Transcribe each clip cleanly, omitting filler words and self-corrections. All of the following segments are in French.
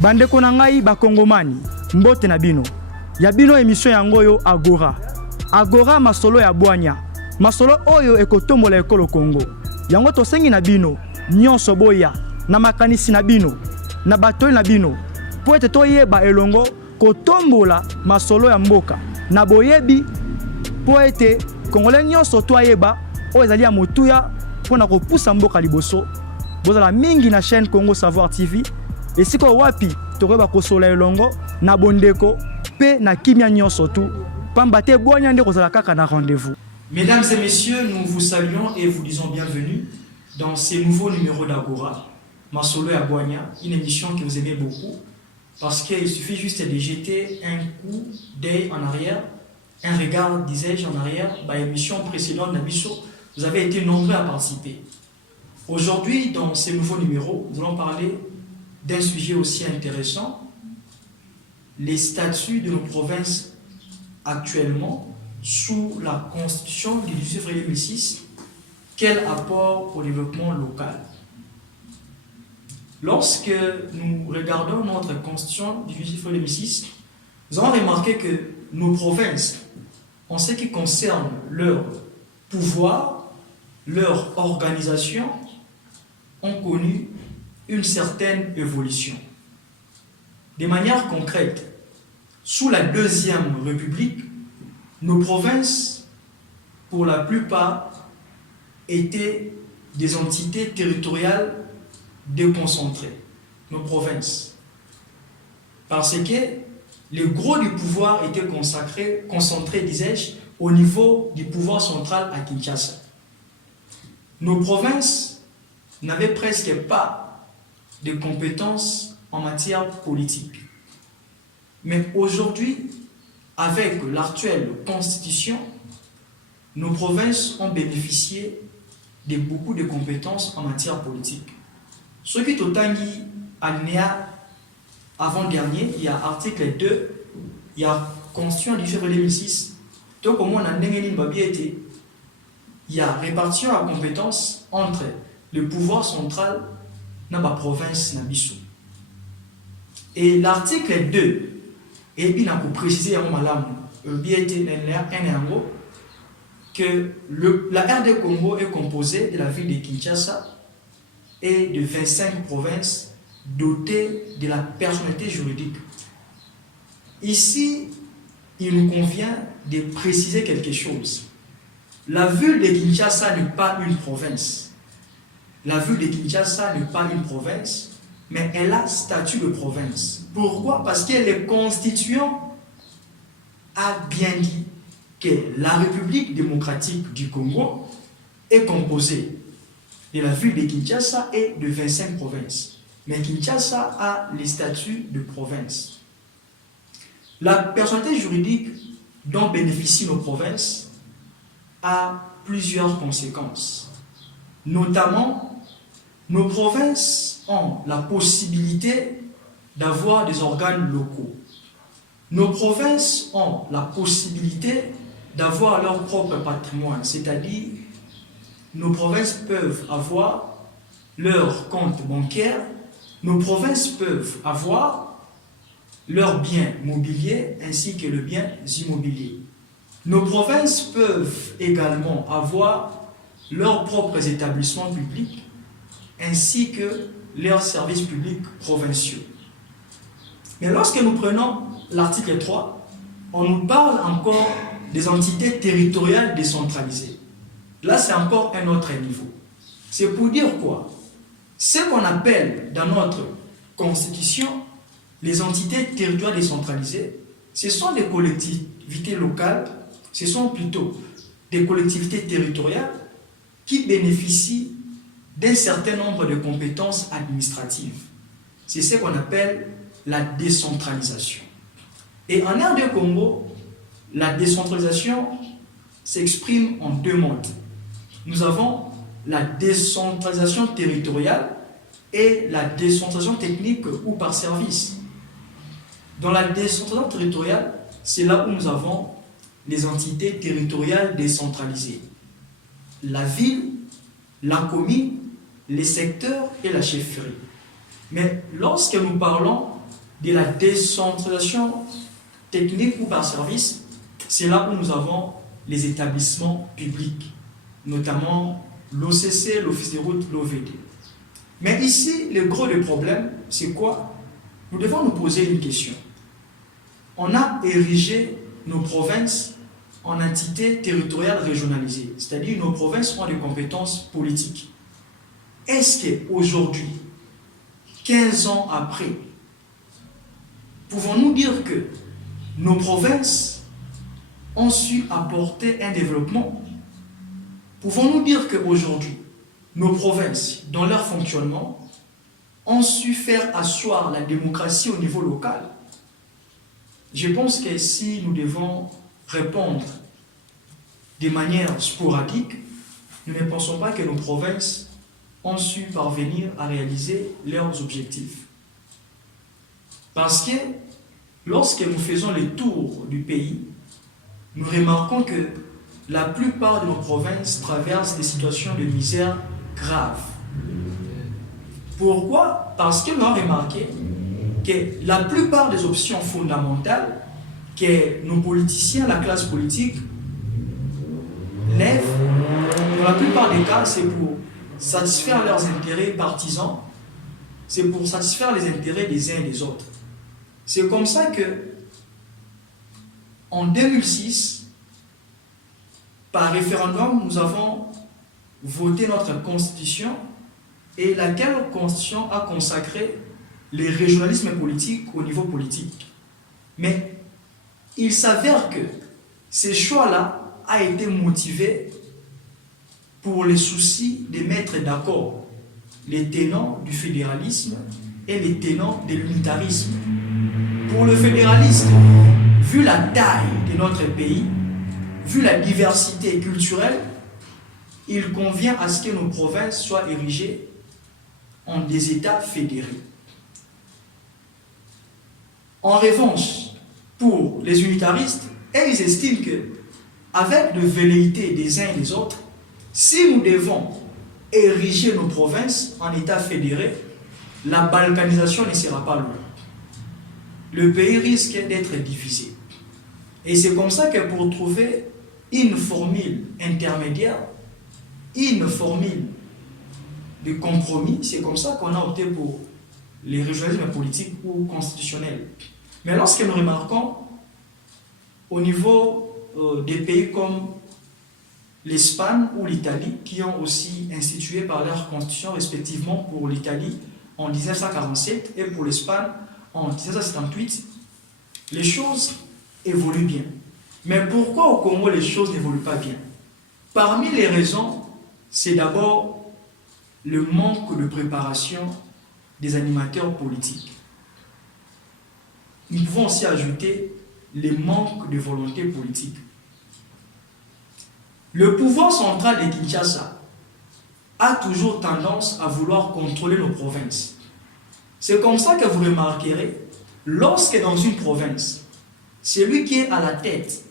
Bandeko na ngai bakongomani, mbote na bino. Ya bino émission yango yo Agora. Agora masolo ya bwanya. Masolo oyo ekotombola ekolo Congo. Yango tosengi na bino, nyonso boya, na makanisi na bino, na batoli na bino. Po ete toyeba elongo kotombola masolo ya mboka. Na boyebi po ete Congolais nyonso toyeba o ezali ya motuya pona kopusa mboka liboso. Bozala mingi na chaîne Congo Savoir TV. Et si ko wapi tokoba kosola elongo na bondeko pe na kimia nyonso tu pambate bonya nde kozala kaka na rendez-vous. Mesdames et messieurs, nous vous saluons et vous disons bienvenue dans ce nouveau numéro d'Agora, Masolo ya Boanya, une émission que vous aimez beaucoup parce qu'il suffit juste de jeter un coup d'œil en arrière, un regard, disais-je, en arrière, bah émission précédente d'Abisso, vous avez été nombreux à participer. Aujourd'hui, dans ce nouveau numéro, nous allons parler d'un sujet aussi intéressant, les statuts de nos provinces actuellement sous la constitution du 18 février 2006, quel apport au développement local. Lorsque nous regardons notre constitution du 18 février 2006, nous avons remarqué que nos provinces, en ce qui concerne leur pouvoir, leur organisation, ont connu une certaine évolution. De manière concrète, sous la Deuxième République, nos provinces, pour la plupart, étaient des entités territoriales déconcentrées, nos provinces. Parce que le gros du pouvoir était concentré, disais-je, au niveau du pouvoir central à Kinshasa. Nos provinces n'avaient presque pas de compétences en matière politique. Mais aujourd'hui, avec l'actuelle constitution, nos provinces ont bénéficié de beaucoup de compétences en matière politique. Ce qui est au Tangi, alinéa avant-dernier, il y a article 2, il y a constitution du février 2006, donc au moins il y a répartition à compétences entre le pouvoir central et la province Nabiso. Et l'article 2, et il a précisé que la RD Congo est composée de la ville de Kinshasa et de 25 provinces dotées de la personnalité juridique. Ici, il nous convient de préciser quelque chose. La ville de Kinshasa n'est pas une province. La ville de Kinshasa n'est pas une province, mais elle a statut de province. Pourquoi? Parce que le constituant a bien dit que la République démocratique du Congo est composée de la ville de Kinshasa et de 25 provinces. Mais Kinshasa a les statuts de province. La personnalité juridique dont bénéficient nos provinces a plusieurs conséquences. Notamment, nos provinces ont la possibilité d'avoir des organes locaux. Nos provinces ont la possibilité d'avoir leur propre patrimoine, c'est-à-dire nos provinces peuvent avoir leur compte bancaire, nos provinces peuvent avoir leurs biens mobiliers ainsi que les biens immobiliers. Nos provinces peuvent également avoir leurs propres établissements publics ainsi que leurs services publics provinciaux. Mais lorsque nous prenons l'article 3, on nous parle encore des entités territoriales décentralisées. Là, c'est encore un autre niveau. C'est pour dire quoi? Ce qu'on appelle dans notre constitution les entités territoriales décentralisées, ce sont des collectivités locales, ce sont plutôt des collectivités territoriales qui bénéficient d'un certain nombre de compétences administratives. C'est ce qu'on appelle la décentralisation. Et en RD Congo, la décentralisation s'exprime en deux modes. Nous avons la décentralisation territoriale est la décentration technique ou par service. Dans la décentration territoriale, c'est là où nous avons les entités territoriales décentralisées. La ville, la commune, les secteurs et la chefferie. Mais lorsque nous parlons de la décentralisation technique ou par service, c'est là où nous avons les établissements publics, notamment l'OCC, l'Office des routes, l'OVD. Mais ici, le gros du problème, c'est quoi? Nous devons nous poser une question. On a érigé nos provinces en entités territoriales régionalisées, c'est-à-dire nos provinces ont des compétences politiques. Est-ce qu'aujourd'hui, 15 ans après, pouvons-nous dire que nos provinces ont su apporter un développement? Pouvons-nous dire qu'aujourd'hui, nos provinces, dans leur fonctionnement, ont su faire asseoir la démocratie au niveau local? Je pense que si nous devons répondre de manière sporadique, nous ne pensons pas que nos provinces ont su parvenir à réaliser leurs objectifs. Parce que lorsque nous faisons le tour du pays, nous remarquons que la plupart de nos provinces traversent des situations de misère graves. Pourquoi? Parce que nous avons remarqué que la plupart des options fondamentales que nos politiciens, la classe politique, lèvent, dans la plupart des cas, c'est pour satisfaire leurs intérêts partisans, c'est pour satisfaire les intérêts des uns et des autres. C'est comme ça que, en 2006, par référendum, nous avons voté notre constitution et laquelle constitution a consacré les régionalismes politiques au niveau politique. Mais il s'avère que ces choix-là a été motivé pour les soucis de mettre d'accord les tenants du fédéralisme et les tenants de l'unitarisme. Pour le fédéralisme, vu la taille de notre pays, vu la diversité culturelle, il convient à ce que nos provinces soient érigées en des États fédérés. En revanche, pour les unitaristes, ils estiment que, avec de velléités des uns et des autres, si nous devons ériger nos provinces en États fédérés, la balkanisation ne sera pas loin. Le pays risque d'être divisé. Et c'est comme ça que pour trouver une formule intermédiaire, une formule de compromis, c'est comme ça qu'on a opté pour les régionalismes politiques ou constitutionnels. Mais lorsque nous remarquons au niveau des pays comme l'Espagne ou l'Italie, qui ont aussi institué par leur constitution, respectivement pour l'Italie en 1947 et pour l'Espagne en 1978, les choses évoluent bien. Mais pourquoi au Congo les choses n'évoluent pas bien? Parmi les raisons, c'est d'abord le manque de préparation des animateurs politiques. Nous pouvons aussi ajouter le manque de volonté politique. Le pouvoir central de Kinshasa a toujours tendance à vouloir contrôler nos provinces. C'est comme ça que vous remarquerez, lorsque dans une province, celui qui est à la tête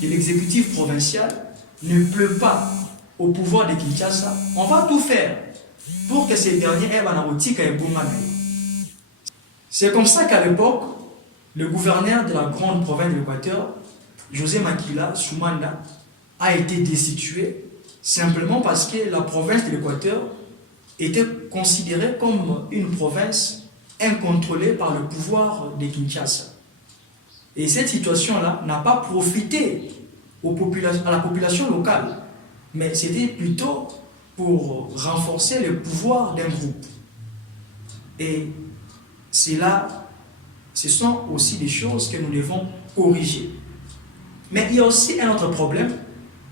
de l'exécutif provincial ne pleut pas au pouvoir de Kinshasa, on va tout faire pour que ces derniers aient la route et C'est comme ça qu'à l'époque, le gouverneur de la grande province de l'Équateur, José Makila Soumanda, a été destitué simplement parce que la province de l'Équateur était considérée comme une province incontrôlée par le pouvoir de Kinshasa. Et cette situation-là n'a pas profité à la population locale, mais c'était plutôt pour renforcer le pouvoir d'un groupe. Et c'est là, ce sont aussi des choses que nous devons corriger. Mais il y a aussi un autre problème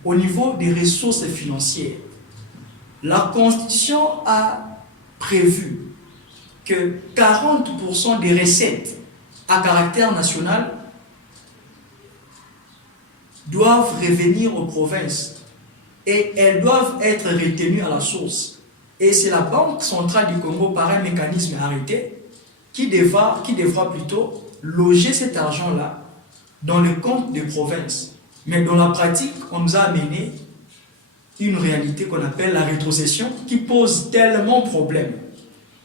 au niveau des ressources financières. La Constitution a prévu que 40% des recettes à caractère national doivent revenir aux provinces et elles doivent être retenues à la source. Et c'est la Banque centrale du Congo, par un mécanisme arrêté, qui devra plutôt loger cet argent-là dans le compte des provinces. Mais dans la pratique, on nous a amené une réalité qu'on appelle la rétrocession qui pose tellement problème.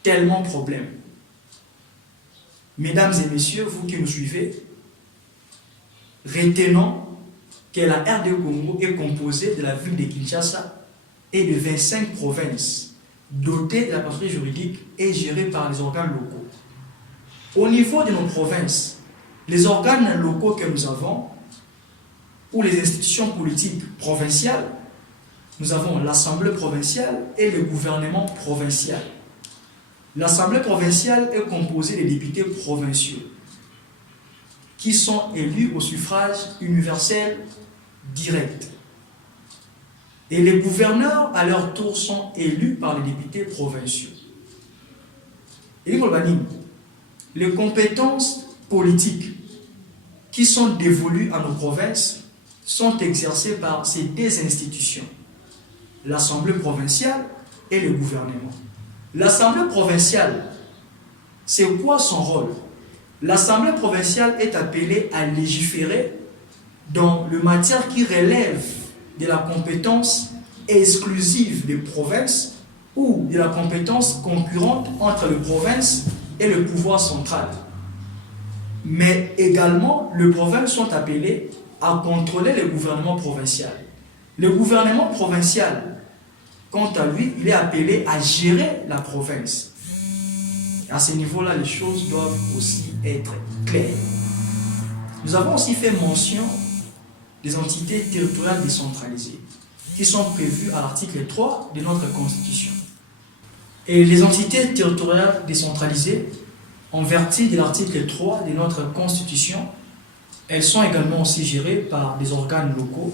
Tellement problème. Mesdames et messieurs, vous qui nous suivez, retenons que la RD Congo est composée de la ville de Kinshasa et de 25 provinces dotées de la patrie juridique et gérées par les organes locaux. Au niveau de nos provinces, les organes locaux que nous avons, ou les institutions politiques provinciales, nous avons l'Assemblée provinciale et le gouvernement provincial. L'Assemblée provinciale est composée des députés provinciaux qui sont élus au suffrage universel direct. Et les gouverneurs, à leur tour, sont élus par les députés provinciaux. Et les compétences politiques qui sont dévolues à nos provinces sont exercées par ces deux institutions, l'Assemblée provinciale et le gouvernement. L'Assemblée provinciale, c'est quoi son rôle? L'Assemblée provinciale est appelée à légiférer dans le matière qui relève de la compétence exclusive des provinces ou de la compétence concurrente entre les provinces et le pouvoir central. Mais également, les provinces sont appelées à contrôler le gouvernement provincial. Le gouvernement provincial, quant à lui, il est appelé à gérer la province. À ce niveau-là, les choses doivent aussi être claires. Nous avons aussi fait mention des entités territoriales décentralisées qui sont prévues à l'article 3 de notre Constitution. Et les entités territoriales décentralisées, en vertu de l'article 3 de notre Constitution, elles sont également aussi gérées par des organes locaux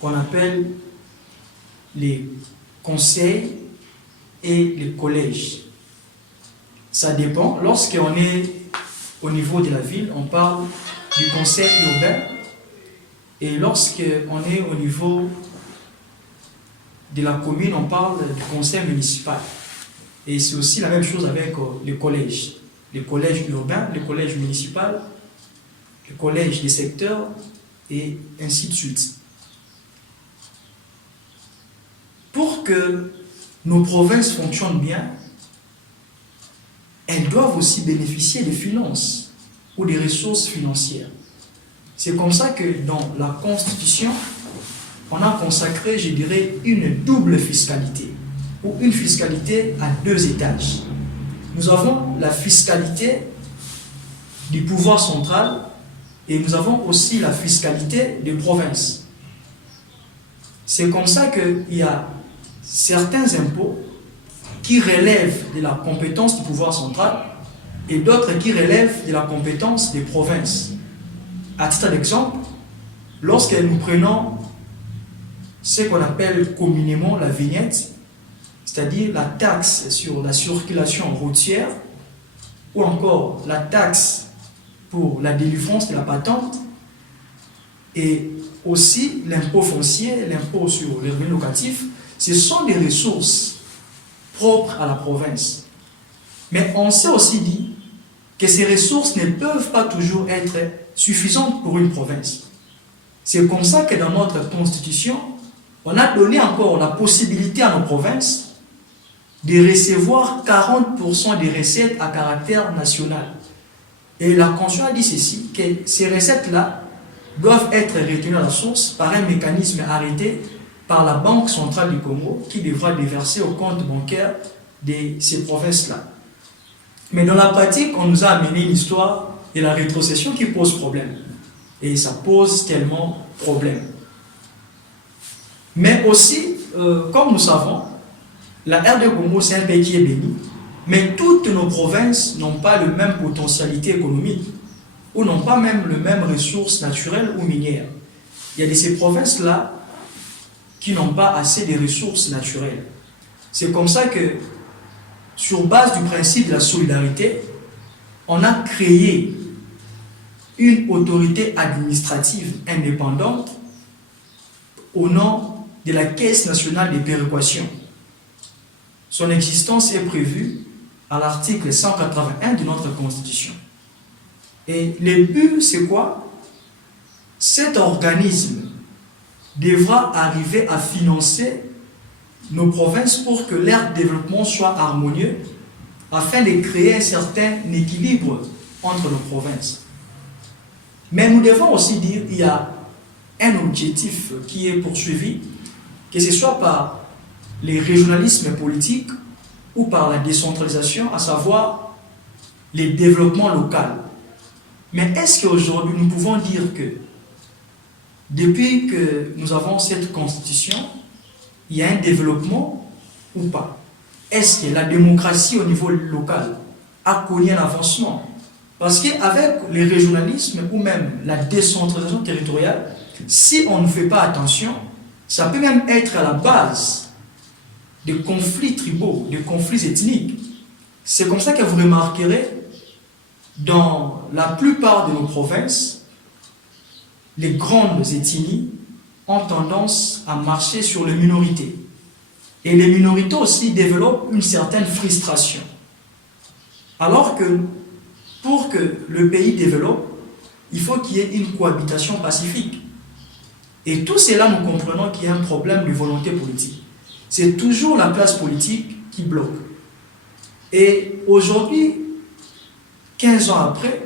qu'on appelle les conseils et les collèges. Ça dépend. Lorsqu'on est au niveau de la ville, on parle du conseil urbain. Et lorsqu'on est au niveau de la commune, on parle du conseil municipal. Et c'est aussi la même chose avec les collèges. Les collèges urbains, les collèges municipaux, les collèges des secteurs, et ainsi de suite. Pour que nos provinces fonctionnent bien, elles doivent aussi bénéficier des finances ou des ressources financières. C'est comme ça que dans la Constitution, on a consacré, je dirais, une double fiscalité, ou une fiscalité à deux étages. Nous avons la fiscalité du pouvoir central et nous avons aussi la fiscalité des provinces. C'est comme ça qu'il y a certains impôts qui relèvent de la compétence du pouvoir central et d'autres qui relèvent de la compétence des provinces. À titre d'exemple, lorsque nous prenons ce qu'on appelle communément la vignette, c'est-à-dire la taxe sur la circulation routière, ou encore la taxe pour la délivrance de la patente, et aussi l'impôt foncier, l'impôt sur les revenus locatifs, ce sont des ressources propres à la province. Mais on s'est aussi dit que ces ressources ne peuvent pas toujours être suffisantes pour une province. C'est comme ça que dans notre Constitution, on a donné encore la possibilité à nos provinces de recevoir 40% des recettes à caractère national. Et la Constitution a dit ceci, que ces recettes-là doivent être retenues à la source par un mécanisme arrêté par la Banque centrale du Congo qui devra les verser au compte bancaire de ces provinces-là. Mais dans la pratique, on nous a amené une histoire de la rétrocession qui pose problème. Et ça pose tellement problème. Mais aussi, comme nous savons, la RD Congo, c'est un pays qui est béni, mais toutes nos provinces n'ont pas la même potentialité économique, ou n'ont pas même les mêmes ressources naturelles ou minières. Il y a de ces provinces-là qui n'ont pas assez de ressources naturelles. C'est comme ça que, sur base du principe de la solidarité, on a créé une autorité administrative indépendante au nom de la Caisse nationale des péréquations. Son existence est prévue à l'article 181 de notre Constitution. Et le but, c'est quoi? Cet organisme devra arriver à financer nos provinces pour que leur développement soit harmonieux, afin de créer un certain équilibre entre nos provinces. Mais nous devons aussi dire qu'il y a un objectif qui est poursuivi, que ce soit par les régionalismes politiques ou par la décentralisation, à savoir les développements locaux. Mais est-ce qu'aujourd'hui nous pouvons dire que depuis que nous avons cette constitution, il y a un développement ou pas? Est-ce que la démocratie au niveau local a connu un avancement? Parce qu'avec le régionalisme ou même la décentralisation territoriale, si on ne fait pas attention, ça peut même être à la base de conflits tribaux, de conflits ethniques. C'est comme ça que vous remarquerez, dans la plupart de nos provinces, les grandes ethnies ont tendance à marcher sur les minorités. Et les minorités aussi développent une certaine frustration. Alors que pour que le pays développe, il faut qu'il y ait une cohabitation pacifique. Et tout cela, nous comprenons qu'il y a un problème de volonté politique. C'est toujours la classe politique qui bloque. Et aujourd'hui, 15 ans après,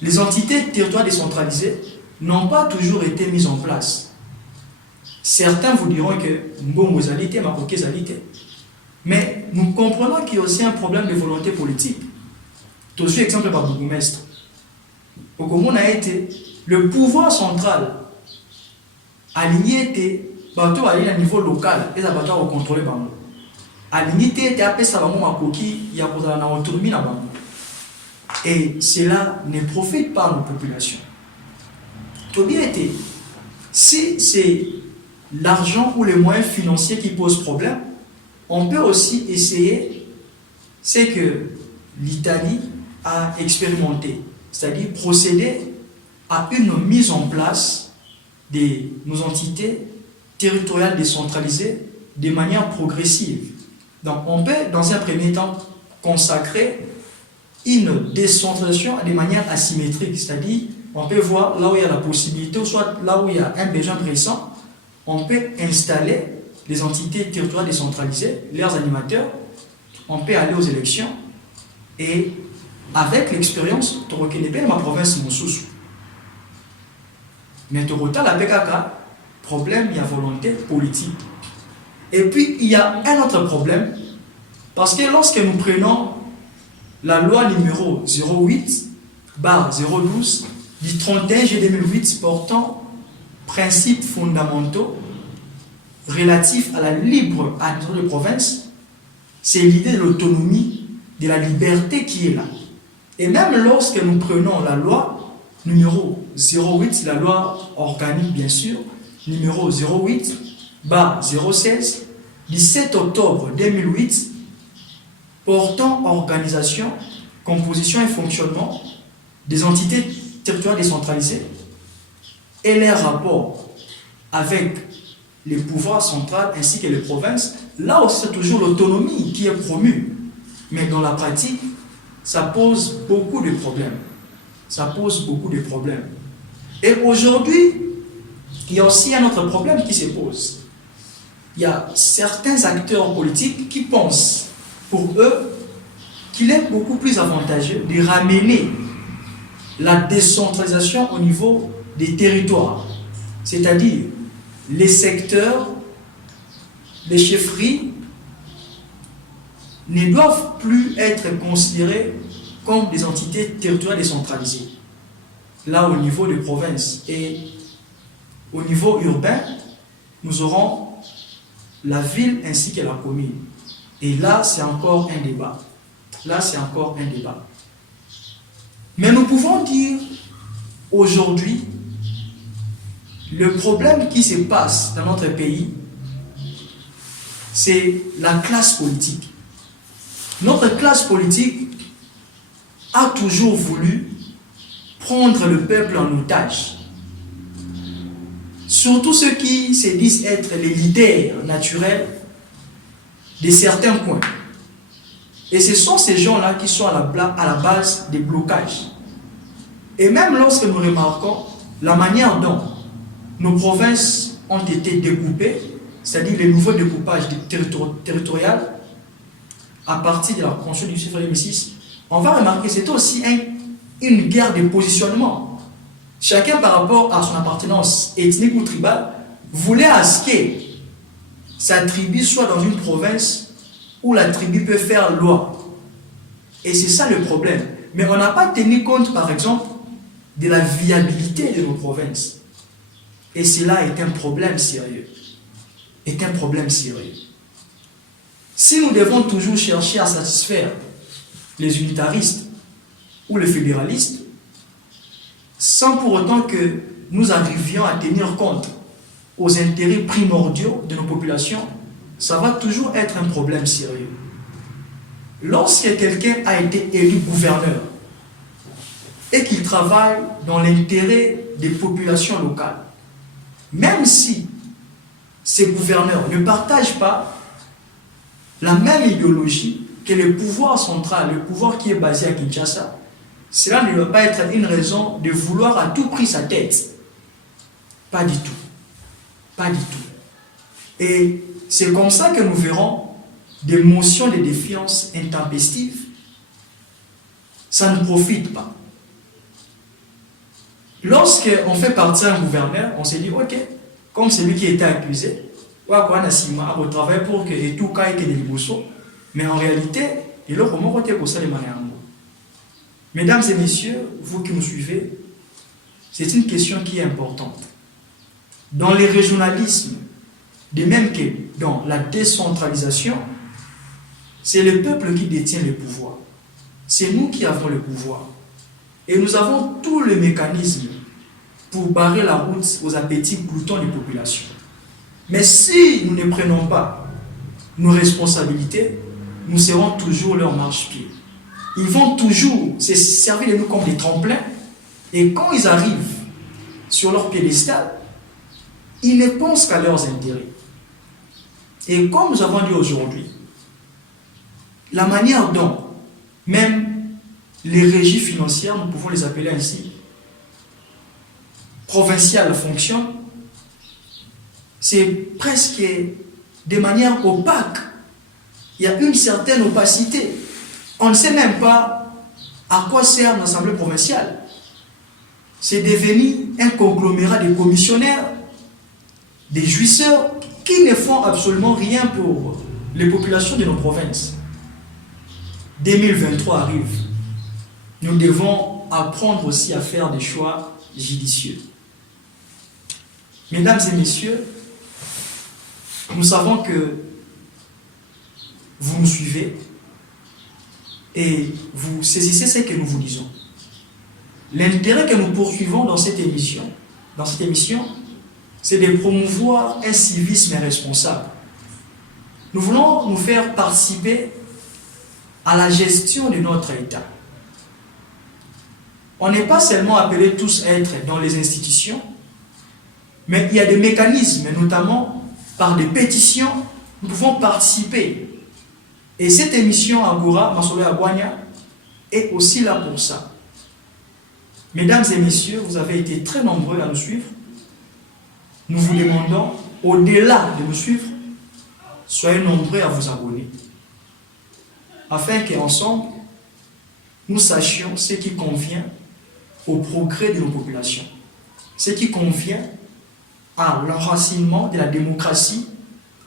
les entités territoriales décentralisées n'ont pas toujours été mises en place. Certains vous diront que Mbongo Zalité, Makoké Zalité. Mais nous comprenons qu'il y a aussi un problème de volonté politique. Tout ce exemple par Bourgmestre. Au Congo, on a été le pouvoir central aligné était bateau à niveau local et ça bateau à contrôler par nous. Aligné était appelé ça vraiment Makoki, il y a pour la autonomie là-bas. Et cela ne profite pas à nos populations. Tout bien été. Si c'est l'argent ou les moyens financiers qui posent problème, on peut aussi essayer, c'est que l'Italie a expérimenté, c'est-à-dire procéder à une mise en place de nos entités territoriales décentralisées de manière progressive. Donc on peut, dans un premier temps, consacrer une décentralisation de manière asymétrique, c'est-à-dire on peut voir là où il y a la possibilité, ou soit là où il y a un besoin pressant, on peut installer les entités territoriales décentralisées, leurs animateurs, on peut aller aux élections, et avec l'expérience, tu reconnais bien ma province, mon sous. Mais tu retrouves la PKK, problème, il y a volonté politique. Et puis, il y a un autre problème, parce que lorsque nous prenons la loi numéro 08/012 du 31 juillet 2008 portant principes fondamentaux relatifs à la libre administration des provinces, c'est l'idée de l'autonomie, de la liberté qui est là. Et même lorsque nous prenons la loi numéro 08, la loi organique bien sûr, numéro 08/016, 17 octobre 2008, portant organisation, composition et fonctionnement des entités territoriales décentralisées et leurs rapports avec les pouvoirs centraux ainsi que les provinces, là aussi c'est toujours l'autonomie qui est promue. Mais dans la pratique, ça pose beaucoup de problèmes. Ça pose beaucoup de problèmes. Et aujourd'hui, il y a aussi un autre problème qui se pose. Il y a certains acteurs politiques qui pensent, pour eux, qu'il est beaucoup plus avantageux de ramener la décentralisation au niveau des territoires. C'est-à-dire, les secteurs, les chefferies ne doivent plus être considérés comme des entités territoriales décentralisées. Là, au niveau des provinces et au niveau urbain, nous aurons la ville ainsi que la commune. Et là, c'est encore un débat. Là, c'est encore un débat. Mais nous pouvons dire aujourd'hui, le problème qui se passe dans notre pays, c'est la classe politique. Notre classe politique a toujours voulu prendre le peuple en otage. Surtout ceux qui se disent être les leaders naturels de certains coins. Et ce sont ces gens-là qui sont à la base des blocages. Et même lorsque nous remarquons la manière dont nos provinces ont été découpées, c'est-à-dire les nouveaux découpages territorial à partir de la Constitution du 6 2006, on va remarquer que c'était aussi une guerre de positionnement. Chacun par rapport à son appartenance ethnique ou tribale voulait à ce que sa tribu soit dans une province où la tribu peut faire loi. Et c'est ça le problème. Mais on n'a pas tenu compte, par exemple, de la viabilité de nos provinces. Et cela est un problème sérieux. Est un problème sérieux. Si nous devons toujours chercher à satisfaire les unitaristes ou les fédéralistes, sans pour autant que nous arrivions à tenir compte aux intérêts primordiaux de nos populations, ça va toujours être un problème sérieux. Lorsque quelqu'un a été élu gouverneur et qu'il travaille dans l'intérêt des populations locales, même si ces gouverneurs ne partagent pas la même idéologie que le pouvoir central, le pouvoir qui est basé à Kinshasa, cela ne doit pas être une raison de vouloir à tout prix sa tête. Pas du tout. Pas du tout. Et c'est comme ça que nous verrons des motions de défiance intempestives. Ça ne profite pas. Lorsqu'on fait partir un gouverneur, on se dit, ok, comme celui qui était accusé, on travaille pour que tout cas et mais en réalité, il a comment côté pour ça les manières. Mesdames et messieurs, vous qui nous suivez, c'est une question qui est importante. Dans les régionalismes, de même que dans la décentralisation, c'est le peuple qui détient le pouvoir. C'est nous qui avons le pouvoir. Et nous avons tout le mécanisme pour barrer la route aux appétits gloutons des populations. Mais si nous ne prenons pas nos responsabilités, nous serons toujours leur marchepied. Ils vont toujours se servir de nous comme des tremplins. Et quand ils arrivent sur leur piédestal, ils ne pensent qu'à leurs intérêts. Et comme nous avons dit aujourd'hui, la manière dont même les régies financières, nous pouvons les appeler ainsi, provinciales fonctionnent, c'est presque de manière opaque. Il y a une certaine opacité. On ne sait même pas à quoi sert l'Assemblée provinciale. C'est devenu un conglomérat de commissionnaires, des jouisseurs qui ne font absolument rien pour les populations de nos provinces. 2023 arrive. Nous devons apprendre aussi à faire des choix judicieux. Mesdames et messieurs, nous savons que vous nous suivez et vous saisissez ce que nous vous disons. L'intérêt que nous poursuivons dans cette émission, c'est de promouvoir un civisme responsable. Nous voulons nous faire participer à la gestion de notre État. On n'est pas seulement appelés tous à être dans les institutions, mais il y a des mécanismes, notamment par des pétitions, nous pouvons participer. Et cette émission Agora, Masolo Agwanya, est aussi là pour ça. Mesdames et messieurs, vous avez été très nombreux à nous suivre. Nous vous demandons, au-delà de nous suivre, soyez nombreux à vous abonner. Afin qu'ensemble, nous sachions ce qui convient au progrès de nos populations. Ce qui convient à l'enracinement de la démocratie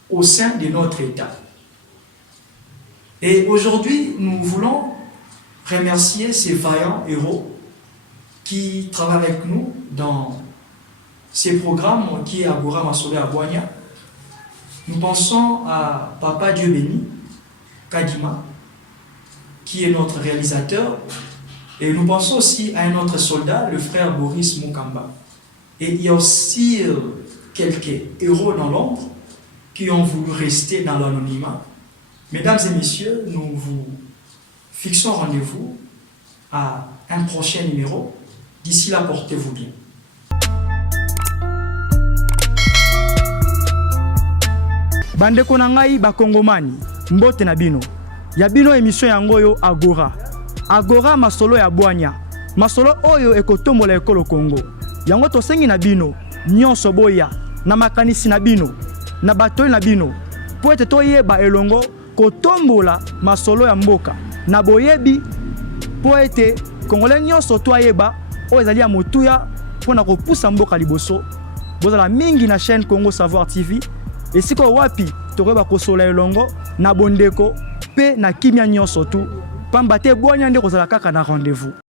au sein de notre État. Et aujourd'hui, nous voulons remercier ces vaillants héros qui travaillent avec nous dans ces programmes qui est Agora Masolo Agwanya. Nous pensons à Papa Dieu béni, Kadima, qui est notre réalisateur. Et nous pensons aussi à un autre soldat, le frère Boris Mukamba. Et il y a aussi quelques héros dans l'ombre qui ont voulu rester dans l'anonymat. Mesdames et messieurs, nous vous fixons rendez-vous à un prochain numéro. D'ici là, portez-vous bien. Bandeko na ngai bakongomani, mbote na bino. Ya bino émission yango yo Agora. Agora masolo ya bwanya. Masolo oyo ekotombola ekolo Congo. Yango tosengi na bino nyonso boya na makanisi na bino na batoi na bino po ete toyeba elongo kotombola masolo ya mboka na boyebi po ete Congolais nyonso toyeba oyo ezali ya motuya mpona kopusa mboka liboso. Bozala mingi na chaîne Congo Savoir TV esika wapi tokoyeba kosola elongo na bondeko pe na kimia nyonso tu pamba te bwanya nde kozala kaka na rendez-vous.